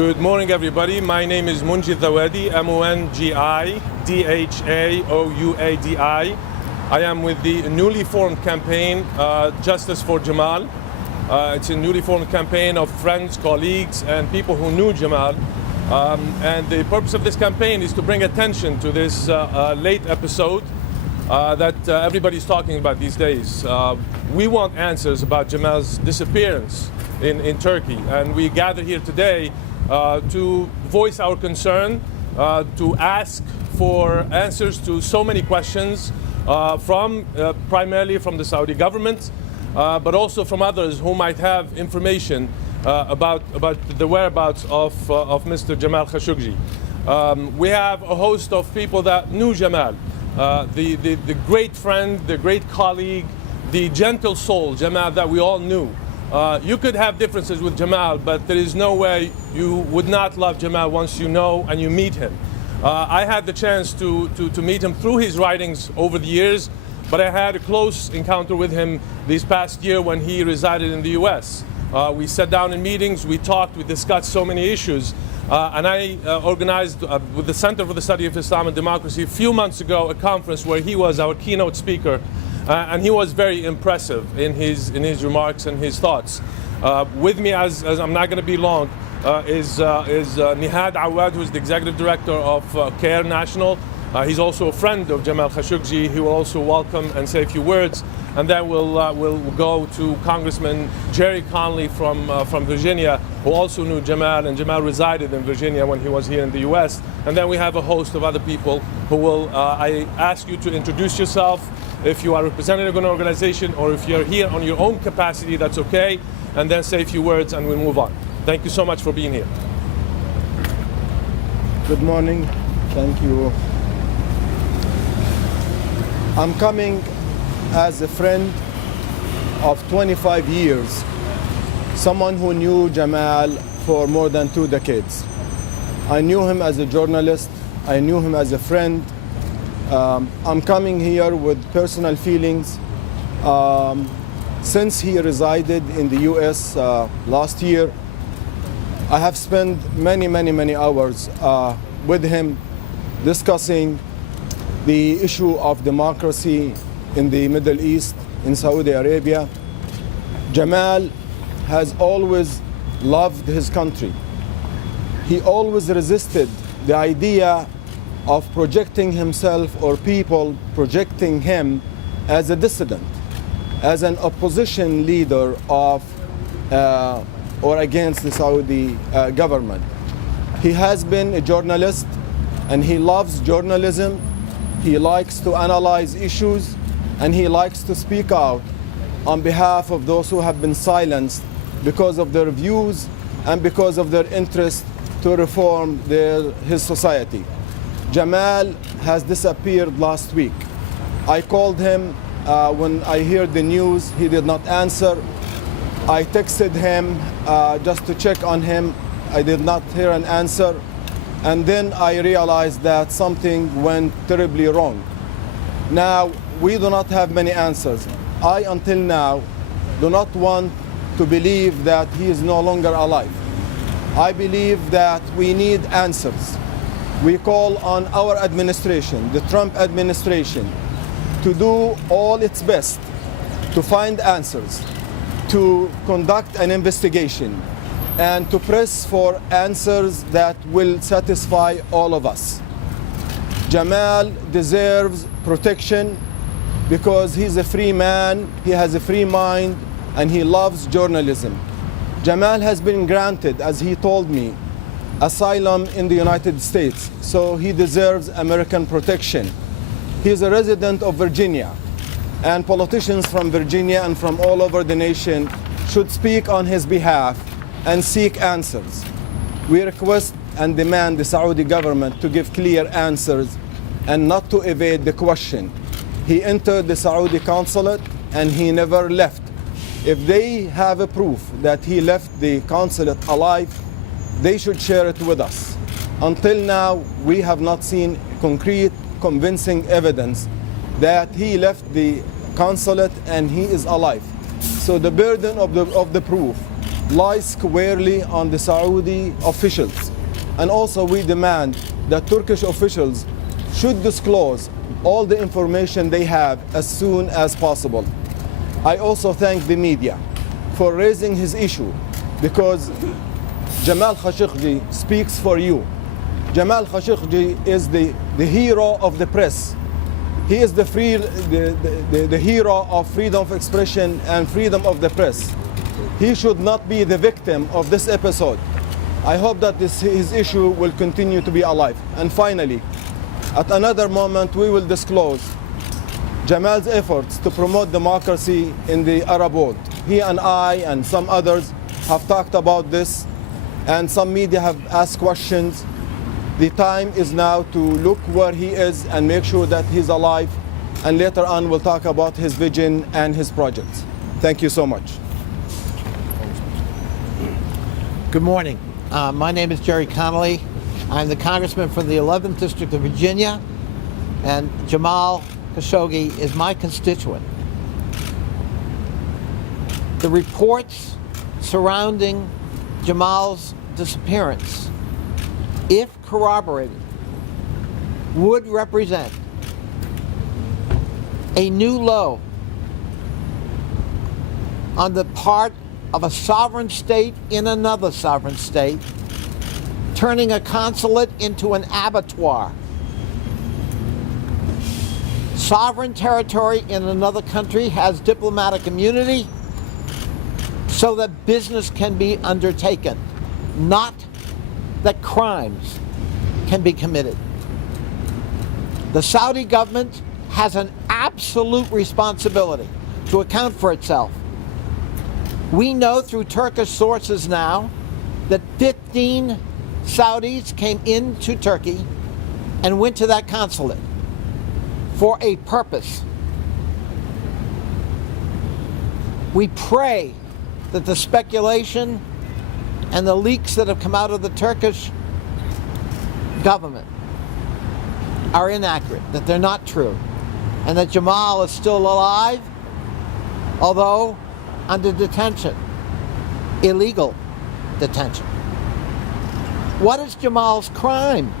Good morning, everybody. My name is Munji Dhawadi, M-O-N-G-I-D-H-A-O-U-A-D-I. I am with the newly formed campaign, Justice for Jamal. It's a newly formed campaign of friends, colleagues, and people who knew Jamal. And the purpose of this campaign is to bring attention to this late episode that everybody's talking about these days. We want answers about Jamal's disappearance in Turkey, and we gather here today to voice our concern, to ask for answers to so many questions primarily from the Saudi government, but also from others who might have information about the whereabouts of Mr. Jamal Khashoggi. We have a host of people that knew Jamal, the great friend, the great colleague, the gentle soul Jamal that we all knew. You could have differences with Jamal, but there is no way you would not love Jamal once you know and you meet him. I had the chance to meet him through his writings over the years, but I had a close encounter with him this past year when he resided in the US. We sat down in meetings, we talked, we discussed so many issues. And I organized with the Center for the Study of Islam and Democracy a few months ago a conference where he was our keynote speaker. And he was very impressive in his remarks and his thoughts. With me, as I'm not going to be long, is Nihad Awad, who is the executive director of CAIR National. He's also a friend of Jamal Khashoggi. He will also welcome and say a few words. And then we'll go to Congressman Gerry Connolly from Virginia, who also knew Jamal, and Jamal resided in Virginia when he was here in the US. And then we have a host of other people who will, I ask you to introduce yourself. If you are representing an organization or if you're here on your own capacity, that's okay. And then say a few words and we'll move on. Thank you so much for being here. Good morning. Thank you. I'm coming as a friend of 25 years, someone who knew Jamal for more than 2 decades. I knew him as a journalist. I knew him as a friend. I'm coming here with personal feelings. Since he resided in the US last year, I have spent many hours with him discussing the issue of democracy in the Middle East, in Saudi Arabia. Jamal has always loved his country. He always resisted the idea of projecting himself or people projecting him as a dissident, as an opposition leader of or against the Saudi government. He has been a journalist and he loves journalism. He likes to analyze issues and he likes to speak out on behalf of those who have been silenced because of their views and because of their interest to reform his society. Jamal has disappeared last week. I called him when I heard the news. He did not answer. I texted him just to check on him. I did not hear an answer. And then I realized that something went terribly wrong. Now, we do not have many answers. I, until now, do not want to believe that he is no longer alive. I believe that we need answers. We call on our administration, the Trump administration, to do all its best to find answers, to conduct an investigation, and to press for answers that will satisfy all of us. Jamal deserves protection because he's a free man, he has a free mind, and he loves journalism. Jamal has been granted, as he told me, asylum in the United States, so he deserves American protection. He is a resident of Virginia, and politicians from Virginia and from all over the nation should speak on his behalf and seek answers. We request and demand the Saudi government to give clear answers and not to evade the question. He entered the Saudi consulate and he never left. If they have a proof that he left the consulate alive, they should share it with us. Until now, we have not seen concrete, convincing evidence that he left the consulate and he is alive. So the burden of the proof lies squarely on the Saudi officials. And also we demand that Turkish officials should disclose all the information they have as soon as possible. I also thank the media for raising his issue, because Jamal Khashoggi speaks for you. Jamal Khashoggi is the hero of the press. He is the hero of freedom of expression and freedom of the press. He should not be the victim of this episode. I hope that his issue will continue to be alive. And finally, at another moment, we will disclose Jamal's efforts to promote democracy in the Arab world. He and I and some others have talked about this, and some media have asked questions. The time is now to look where he is and make sure that he's alive, and later on we'll talk about his vision and his projects. Thank you so much. Good morning. My name is Gerry Connolly. I'm the congressman from the 11th District of Virginia, and Jamal Khashoggi is my constituent. The reports surrounding Jamal's disappearance, if corroborated, would represent a new low on the part of a sovereign state in another sovereign state, turning a consulate into an abattoir. Sovereign territory in another country has diplomatic immunity so that business can be undertaken, not that crimes can be committed. The Saudi government has an absolute responsibility to account for itself. We know through Turkish sources now that 15 Saudis came into Turkey and went to that consulate for a purpose. We pray that the speculation and the leaks that have come out of the Turkish government are inaccurate, that they're not true, and that Jamal is still alive, although under detention, illegal detention. What is Jamal's crime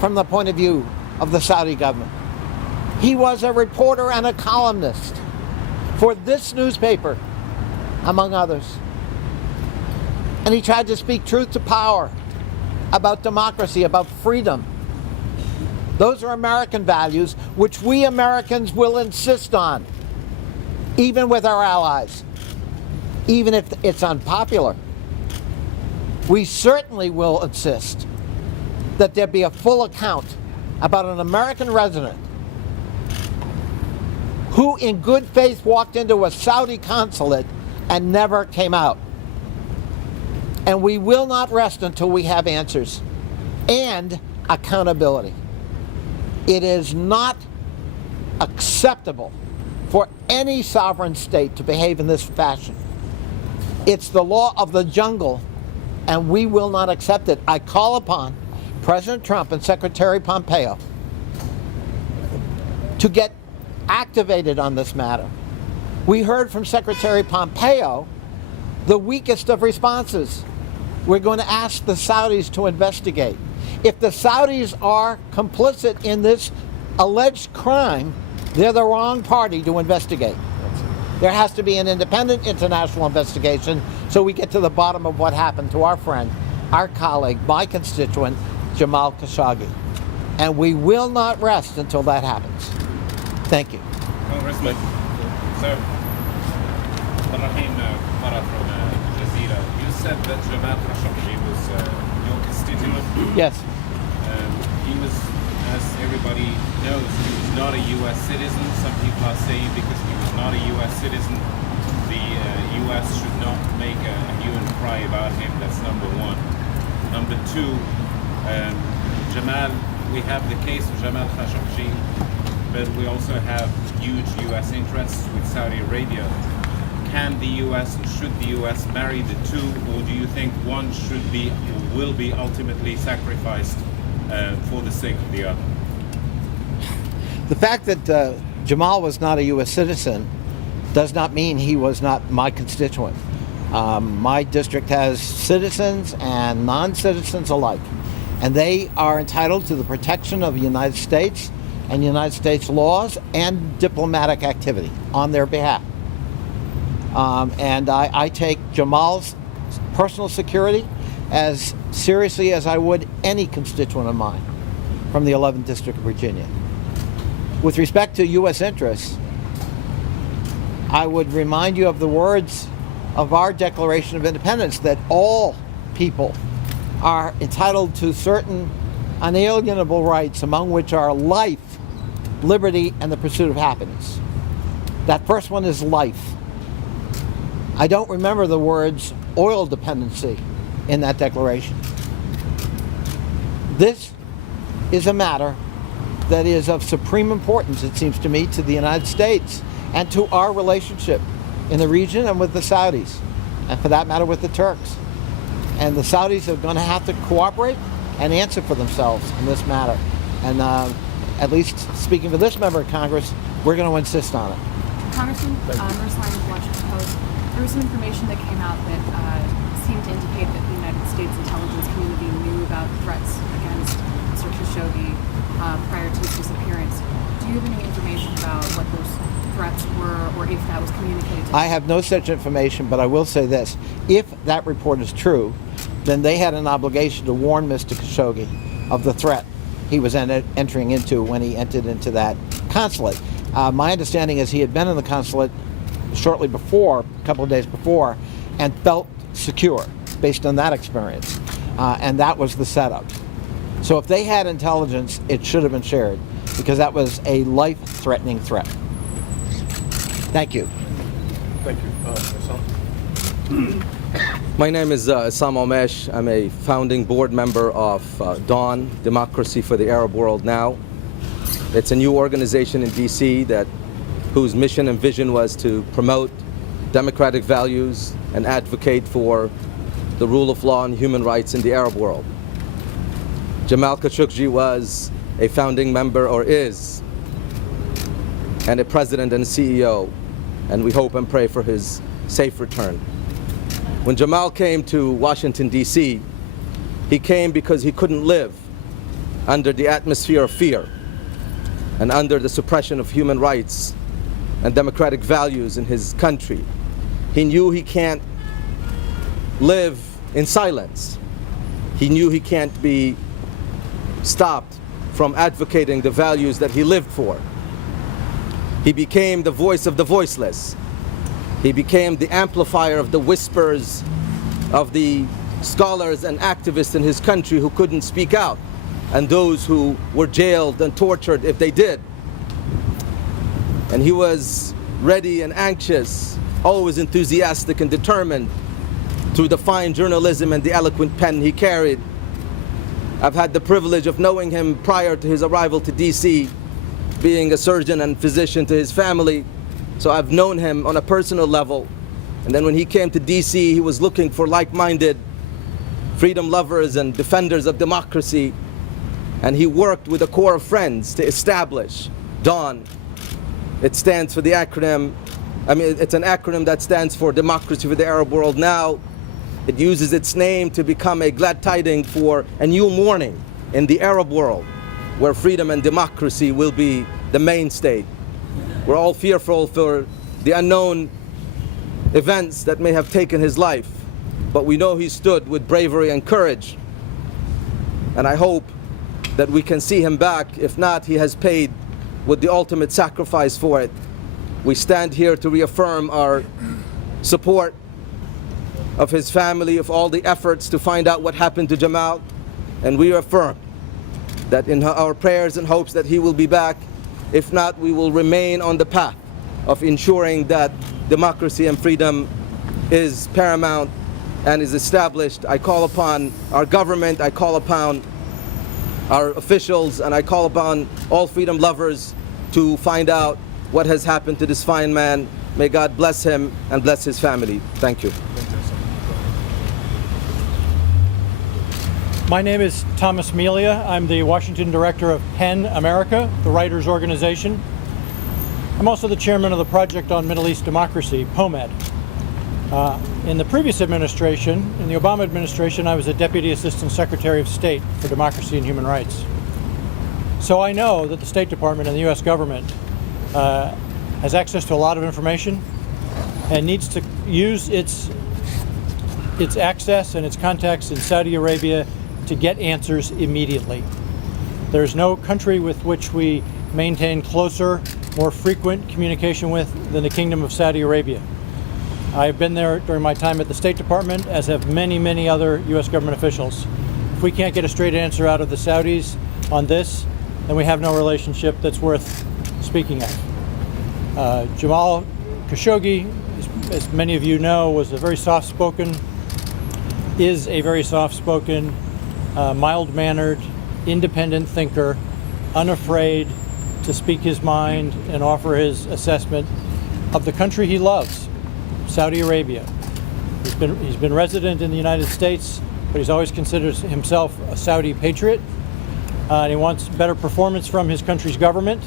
from the point of view of the Saudi government? He was a reporter and a columnist for this newspaper, among others. And he tried to speak truth to power about democracy, about freedom. Those are American values which we Americans will insist on, even with our allies, even if it's unpopular. We certainly will insist that there be a full account about an American resident who in good faith walked into a Saudi consulate and never came out. And we will not rest until we have answers and accountability. It is not acceptable for any sovereign state to behave in this fashion. It's the law of the jungle, and we will not accept it. I call upon President Trump and Secretary Pompeo to get activated on this matter. We heard from Secretary Pompeo the weakest of responses. We're going to ask the Saudis to investigate. If the Saudis are complicit in this alleged crime, they're the wrong party to investigate. There has to be an independent international investigation so we get to the bottom of what happened to our friend, our colleague, my constituent, Jamal Khashoggi. And we will not rest until that happens. Thank you. Congressman, sir, Rahim Farah from Jazeera, you said that Jamal Khashoggi was your constituent. Yes. He was, as everybody knows, he was not a U.S. citizen. Some people are saying because he was not a U.S. citizen, the U.S. should not make a hue and cry about him. That's number one. Number two, Jamal, we have the case of Jamal Khashoggi, but we also have huge U.S. interests with Saudi Arabia. Can the U.S. and should the U.S. marry the two, or do you think one should be or will be ultimately sacrificed for the sake of the other? The fact that Jamal was not a U.S. citizen does not mean he was not my constituent. My district has citizens and non-citizens alike, and they are entitled to the protection of the United States and United States laws and diplomatic activity on their behalf. And I take Jamal's personal security as seriously as I would any constituent of mine from the 11th District of Virginia. With respect to U.S. interests, I would remind you of the words of our Declaration of Independence, that all people are entitled to certain unalienable rights, among which are life, liberty, and the pursuit of happiness. That first one is life. I don't remember the words oil dependency in that declaration. This is a matter that is of supreme importance, it seems to me, to the United States and to our relationship in the region and with the Saudis, and for that matter with the Turks. And the Saudis are going to have to cooperate and answer for themselves in this matter. And at least speaking for this member of Congress, we're going to insist on it. Congressman, Nurse Line of Washington Post, there was some information that came out that seemed to indicate that the United States intelligence community knew about threats against Mr. Khashoggi prior to his disappearance. Do you have any information about what those threats were, or if that was communicated to you? I have no such information, but I will say this. If that report is true, then they had an obligation to warn Mr. Khashoggi of the threat he was entering into when he entered into that consulate. My understanding is he had been in the consulate shortly before, a couple of days before, and felt secure based on that experience. And that was the setup. So if they had intelligence, it should have been shared, because that was a life-threatening threat. Thank you. Thank you. My name is Issam Omesh. I'm a founding board member of DAWN, Democracy for the Arab World Now. It's a new organization in DC whose mission and vision was to promote democratic values and advocate for the rule of law and human rights in the Arab world. Jamal Khashoggi was a founding member, or is, and a president and CEO, and we hope and pray for his safe return. When Jamal came to Washington, D.C., he came because he couldn't live under the atmosphere of fear and under the suppression of human rights and democratic values in his country. He knew he can't live in silence. He knew he can't be stopped from advocating the values that he lived for. He became the voice of the voiceless. He became the amplifier of the whispers of the scholars and activists in his country who couldn't speak out, and those who were jailed and tortured if they did. And he was ready and anxious, always enthusiastic and determined, through the fine journalism and the eloquent pen he carried. I've had the privilege of knowing him prior to his arrival to DC, being a surgeon and physician to his family. So I've known him on a personal level. And then when he came to DC, he was looking for like-minded freedom lovers and defenders of democracy. And he worked with a core of friends to establish DAWN. It stands for the acronym, it's an acronym that stands for Democracy for the Arab World Now. It uses its name to become a glad tiding for a new morning in the Arab world, where freedom and democracy will be the mainstay. We're all fearful for the unknown events that may have taken his life, but we know he stood with bravery and courage. And I hope that we can see him back. If not, he has paid with the ultimate sacrifice for it. We stand here to reaffirm our support of his family, of all the efforts to find out what happened to Jamal, and we affirm that in our prayers and hopes that he will be back. If not, we will remain on the path of ensuring that democracy and freedom is paramount and is established. I call upon our government, I call upon our officials, and I call upon all freedom lovers to find out what has happened to this fine man. May God bless him and bless his family. Thank you. My name is Thomas Melia. I'm the Washington director of PEN America, the writers' organization. I'm also the chairman of the Project on Middle East Democracy, POMED. In the previous administration, in the Obama administration, I was a Deputy Assistant Secretary of State for Democracy and Human Rights. So I know that the State Department and the U.S. government has access to a lot of information and needs to use its access and its contacts in Saudi Arabia to get answers immediately. There's no country with which we maintain closer, more frequent communication with than the Kingdom of Saudi Arabia. I've been there during my time at the State Department, as have many, many other U.S. government officials. If we can't get a straight answer out of the Saudis on this, then we have no relationship that's worth speaking of. Jamal Khashoggi, as many of you know, was a very soft-spoken, is a very soft-spoken, mild-mannered, independent thinker, unafraid to speak his mind and offer his assessment of the country he loves, Saudi Arabia. He's been resident in the United States, but he's always considered himself a Saudi patriot, and he wants better performance from his country's government,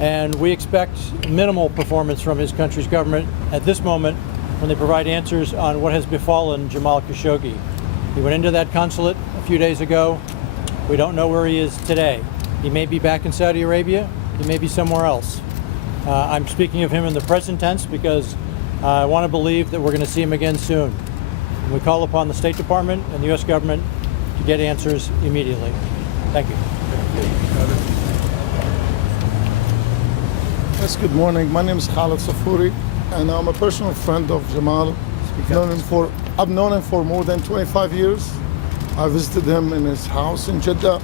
and we expect minimal performance from his country's government at this moment when they provide answers on what has befallen Jamal Khashoggi. He went into that consulate a few days ago. We don't know where he is today. He may be back in Saudi Arabia. He may be somewhere else. I'm speaking of him in the present tense because I want to believe that we're going to see him again soon. And we call upon the State Department and the U.S. government to get answers immediately. Thank you. Yes, good morning. My name is Khalid Safouri, and I'm a personal friend of Jamal. I've known him for more than 25 years. I visited him in his house in Jeddah.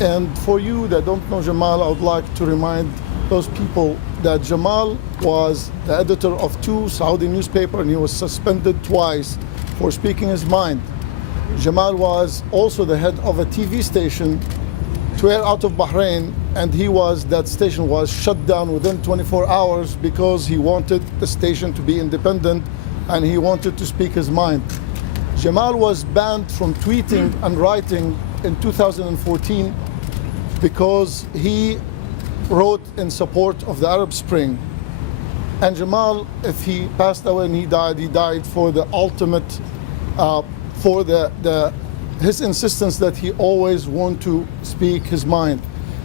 And for you that don't know Jamal, I would like to remind those people that Jamal was the editor of 2 Saudi newspapers, and he was suspended twice for speaking his mind. Jamal was also the head of a TV station out of Bahrain, and that station was shut down within 24 hours because he wanted the station to be independent and he wanted to speak his mind. Jamal was banned from tweeting and writing in 2014 because he wrote in support of the Arab Spring. And Jamal, if he passed away and he died for the ultimate, for his insistence that he always want to speak his mind.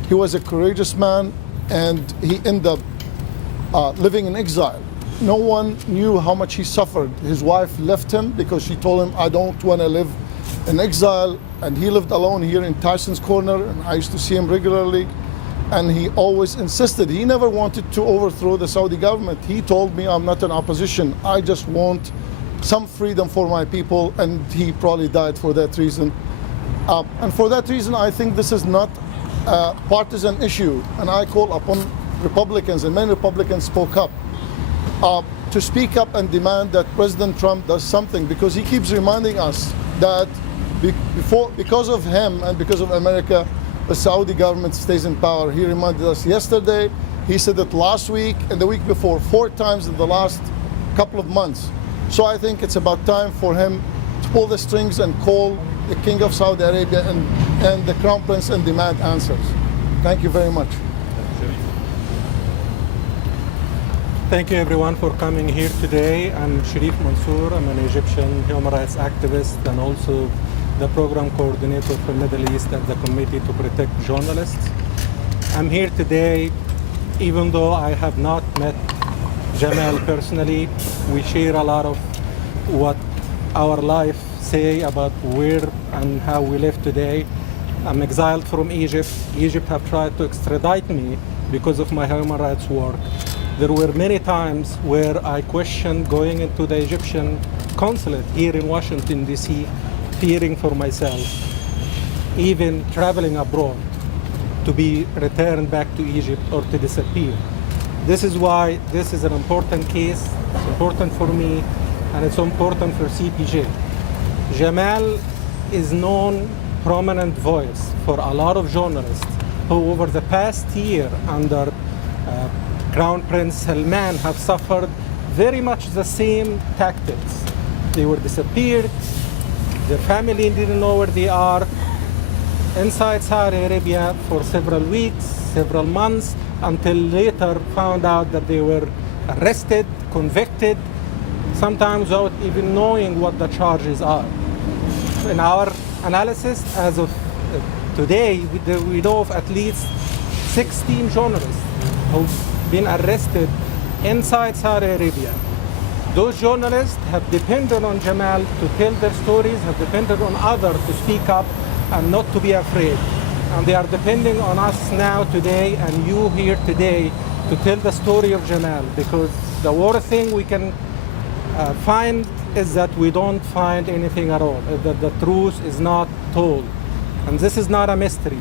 He was a courageous man, and he ended up living in exile. No one knew how much he suffered. His wife left him because she told him, I don't want to live in exile. And he lived alone here in Tyson's Corner, and I used to see him regularly. And he always insisted. He never wanted to overthrow the Saudi government. He told me, I'm not in opposition. I just want some freedom for my people, and he probably died for that reason. And for that reason, I think this is not a partisan issue. And I call upon Republicans, and many Republicans spoke up, to speak up and demand that President Trump does something, because he keeps reminding us that because of him and because of America, the Saudi government stays in power. He reminded us yesterday, he said it last week and the week before, 4 times in the last couple of months. So I think it's about time for him to pull the strings and call the King of Saudi Arabia and the Crown Prince and demand answers. Thank you very much. Thank you everyone for coming here today. I'm Sharif Mansour. I'm an Egyptian human rights activist and also the program coordinator for Middle East at the Committee to Protect Journalists. I'm here today even though I have not met Jamal personally. We share a lot of what our life say about where and how we live today. I'm exiled from Egypt. Egypt have tried to extradite me because of my human rights work. There were many times where I questioned going into the Egyptian consulate here in Washington, D.C., fearing for myself, even traveling abroad to be returned back to Egypt or to disappear. This is why this is an important case. It's important for me, and it's important for CPJ. Jamal is known prominent voice for a lot of journalists who over the past year under Crown Prince Salman have suffered very much the same tactics. They were disappeared, their family didn't know where they are, inside Saudi Arabia for several weeks, several months, until later found out that they were arrested, convicted, sometimes without even knowing what the charges are. In our analysis, as of today, we know of at least 16 journalists who've been arrested inside Saudi Arabia. Those journalists have depended on Jamal to tell their stories, have depended on others to speak up and not to be afraid. And they are depending on us now today and you here today to tell the story of Jamal, because the worst thing we can find is that we don't find anything at all, that the truth is not told. And this is not a mystery.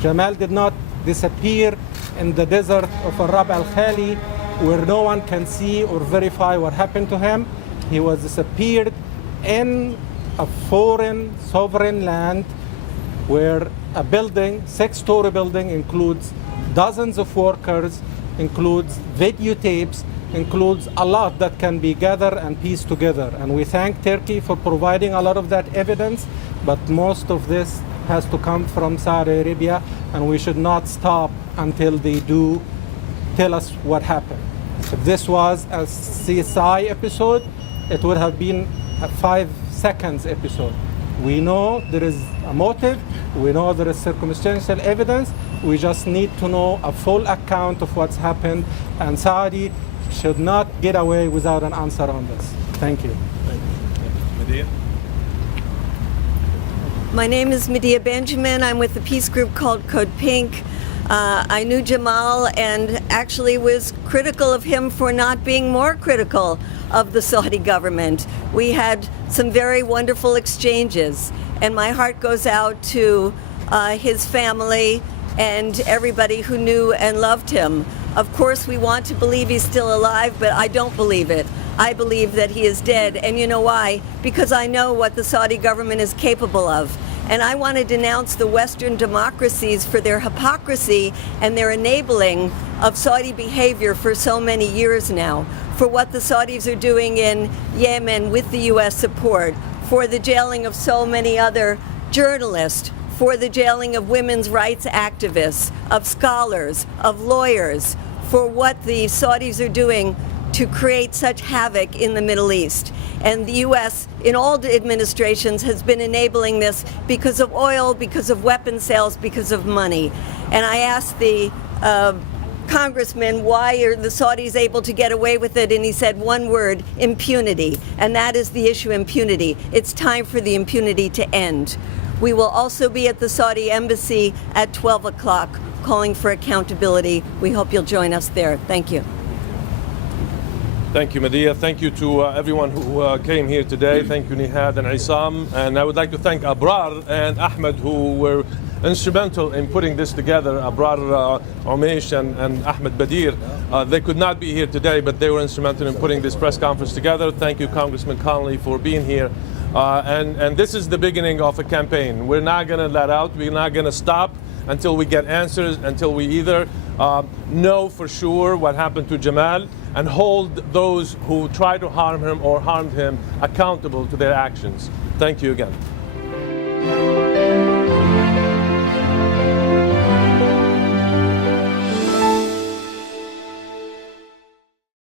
Jamal did not disappear in the desert of Arab al-Khali where no one can see or verify what happened to him. He was disappeared in a foreign sovereign land where a building, 6-story building, includes dozens of workers, includes videotapes, includes a lot that can be gathered and pieced together. And we thank Turkey for providing a lot of that evidence, but most of this has to come from Saudi Arabia, and we should not stop until they do tell us what happened. If this was a CSI episode, it would have been a 5 seconds episode. We know there is a motive, we know there is circumstantial evidence, we just need to know a full account of what's happened, and Saudi should not get away without an answer on this. Thank you. Medea? My name is Medea Benjamin. I'm with a peace group called Code Pink. I knew Jamal and actually was critical of him for not being more critical of the Saudi government. We had some very wonderful exchanges, and my heart goes out to his family and everybody who knew and loved him. Of course, we want to believe he's still alive, but I don't believe it. I believe that he is dead, and you know why? Because I know what the Saudi government is capable of. And I want to denounce the Western democracies for their hypocrisy and their enabling of Saudi behavior for so many years now, for what the Saudis are doing in Yemen with the U.S. support, for the jailing of so many other journalists, for the jailing of women's rights activists, of scholars, of lawyers, for what the Saudis are doing to create such havoc in the Middle East. And the U.S. in all administrations has been enabling this because of oil, because of weapon sales, because of money. And I asked the congressman, why are the Saudis able to get away with it? And he said one word: impunity. And that is the issue, impunity. It's time for the impunity to end. We will also be at the Saudi embassy at 12 o'clock calling for accountability. We hope you'll join us there. Thank you. Thank you, Medea. Thank you to everyone who came here today. Thank you, Nihad and Isam. And I would like to thank Abrar and Ahmed, who were instrumental in putting this together. Abrar Umesh and Ahmed Badir. They could not be here today, but they were instrumental in putting this press conference together. Thank you, Congressman Connolly, for being here. And this is the beginning of a campaign. We're not going to let out. We're not going to stop until we get answers, until we either know for sure what happened to Jamal and hold those who try to harm him or harmed him accountable to their actions. Thank you again.